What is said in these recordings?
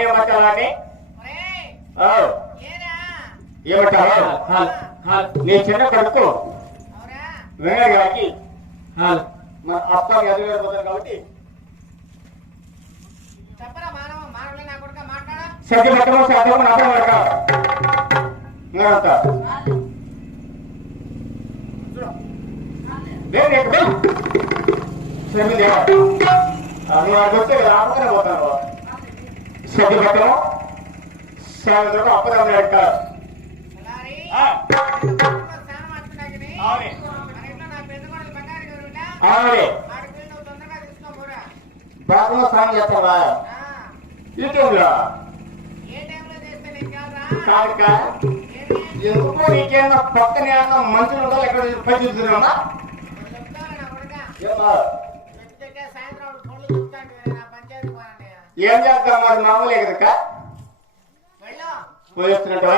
ఏమంటారాని ఆ, ఏమంటారు? నీ చిన్న కొడుకు వెంగడి గారికి మన అత్త ఎదురుపోతారు కాబట్టి సత్య పట్టణం సత్యం నమ్మకం పడక. మీరంతా నువ్వు అడిగితే రామకనే పోతాను పట్టణం సాయంత్రం అప్పదమ్మ అడతారు అవునే. బాగా స్నానం చేస్తావా? కాదుక. ఎందుకు నీకేమన్నా పక్కన ఏమన్నా మంచులు ఉందా ఎక్కడ పని చూస్తున్నామా ఏం చేద్దాం మరి మామూలే కదక్క పోయిస్తున్నట్టు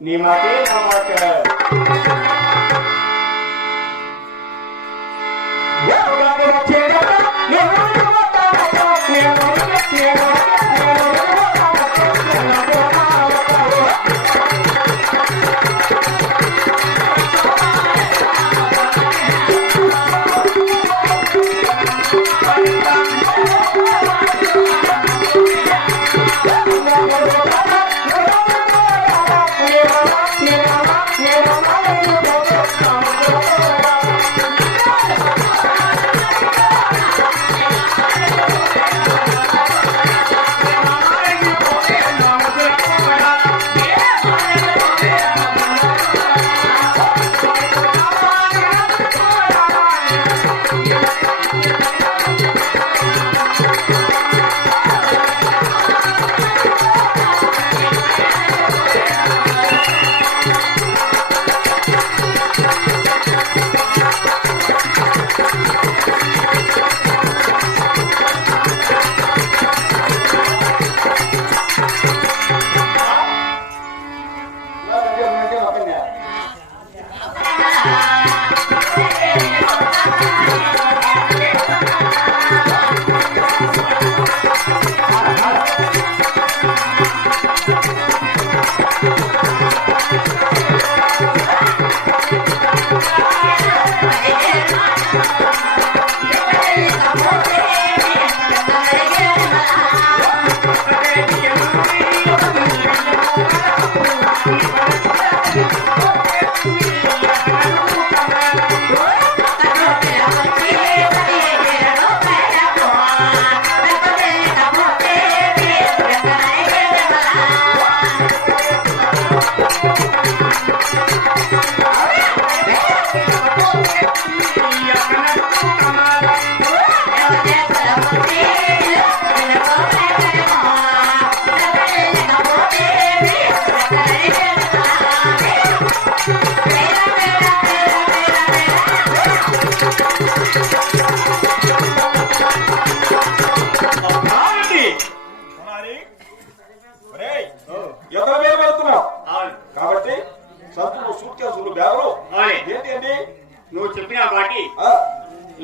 నీ మాటే నా మాట. నేను నేను నేను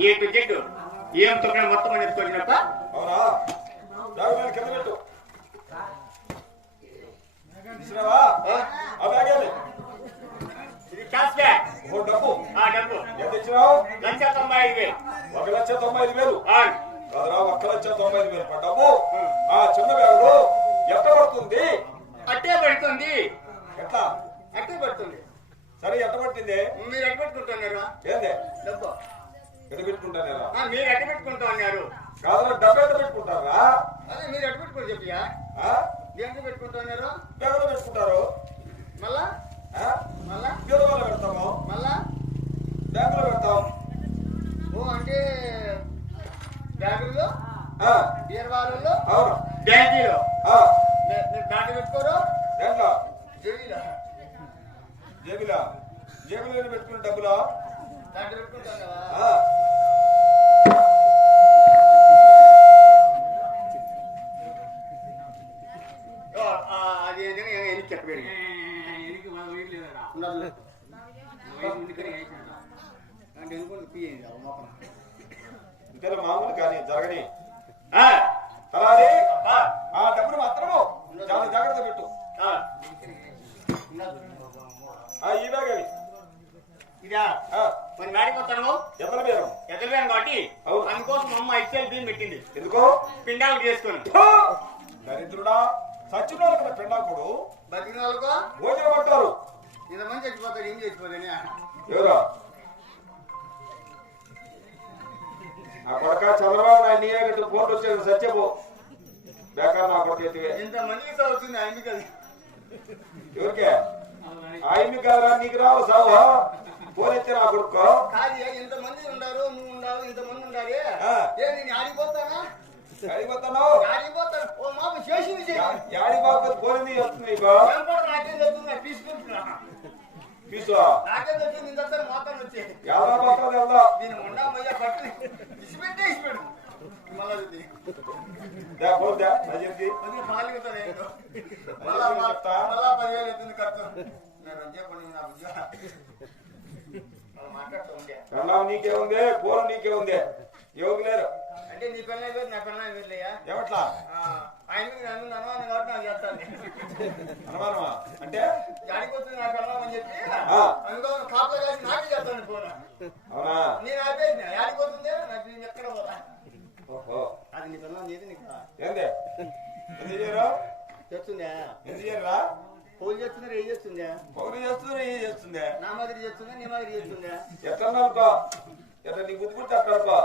ఏ టు జెడ్? ఏం తొక్కడ మొత్తం అని ఎత్తుకోలేనప్ప అవునా? బ్యాగ్ కింద పెట్టు. తీసినావా ఆ? బ్యాగ్ ఏది? ఇది క్యాష్ బ్యాగ్. ఓ డబ్బు. ఆ డబ్బు. ఎంత ఇచ్చినావు లక్ష తొంభై ఐదు వేలు. ఒక లక్ష తొంభై ఐదు వేలు. అవును. కాదురా ఒక్క లక్ష తొంభై ఐదు వేలు డబ్బు ఆ. చిన్న బ్యాగులు ఎంత పడుతుంది? అట్టే పెడుతుంది. ఎట్లా? అట్టే పెడుతుంది. సరే ఎంత పట్టింది? మీరు ఎట్ట పెట్టుకుంటున్నారు? ఏంది? డబ్బు. ఎట్ట పెట్టుకుంటాను ఆ, మీరు ఎట్ట పెట్టుకుంటా అన్నారు కాదురా డబ్బు ఎంత పెట్టుకుంటారా? అదే మీరు ఎట్ట పెట్టుకుని చెప్పియా? దేంట్లో పెట్టుకుంటా అన్నారు బ్యాగులో పెట్టుకుంటారు? మళ్ళా? మళ్ళా? బీరువాలో పెడతాము? మళ్ళా? బ్యాగులో పెడతాం. ఓ అంటే బ్యాగుల్లో బీర్వాలలో మీరు పెట్టుకోరు? దేంట్లో? జేబులా. జేబులో పెట్టుకున్న డబ్బులా? అది ఎనికి. ఇంతలో మామూలు కానీ జరగని. ఆ, అలాగే ఆ, ఆ డబ్బులు మాత్రము. చాలా జాగ్రత్త పెట్టు. ఈ బ్యాగ్ అవి ఇదా ఆ, మరి మేడకి వస్తాను. ఎవరి పేరు? ఎదగలేను కాబట్టి అవును. అందుకోసం అమ్మ ఇచ్చేది దీన్ని పెట్టింది. ఎందుకో? పిండాలు చేసుకుని! దరిద్రుడా సచ్చినోళ్ళు కదా పెండాకుడు. బతికిన వాళ్ళకు భోజనం పట్టారు ఇంతమంది చచ్చిపోతాడు ఏం చచ్చిపోతాని ఎవరు? ఆ కొడక చంద్రబాబు నాయుడు నీయగట్టు ఫోటో వచ్చేది సత్యపో. బేకార్ నా కొడుకు ఎత్తివే ఇంతమందికి చదువుతుంది ఆయనకి అది. ఎవరికే? ఆయన్ని కాదురా నీకు రావు సావు? ఫోన్ ఎత్తి నా కొడుకో? కాదు ఇంతమంది ఉండారు నువ్వు ఉండావు ఇంతమంది ఉండాలి ఆ. ఏ నేను ఆడిపోతానా అడిగిపోతున్నావు ఆడిపోతాను ఓ మాకు చేసింది వస్తుంది నాకేం తీసుకుంటున్నా నాకేం ఇంత మొత్తం వచ్చి. దీని ఉండా మయ్య పట్టు. ఇసిపెట్టే మళ్ళా పదివేలు అవుతుంది ఖర్చు. నేను నా పెళ్ళాం నీకే ఉంది కూర నీకే ఉంది. ఎవరు లేరు? అంటే నీ పిల్లలు నా పిల్లలు వేరులేయా ఏమట్లా? ఆయనకి నన్ను అనుమానం కాబట్టి నాకు చేస్తాను. అనుమానమా? అంటే? గాడికి వస్తుంది నా పిల్లలు అని చెప్పి ఆ. అందుకో కాపులు కాసి నాకే చేస్తాను ఫోన్. అవునా? నేను వస్తుంది? నాకు నేను ఎక్కడ పోతా? ఓహో. అది నీ పిల్లలు చేసి నీకు ఏంది? ఎందుకు చేయరు చేస్తుందా ఎందుకు చేయరా పూజ చేస్తున్నారు ఏం చేస్తుందా? పొగలు చేస్తున్నారు ఏం చేస్తుందా? నా మాదిరి చేస్తుందా నీ మాదిరి చేస్తుందా? ఎట్లన్నారుపా ఎట్లా నీ గుర్తుకుంటే అట్లా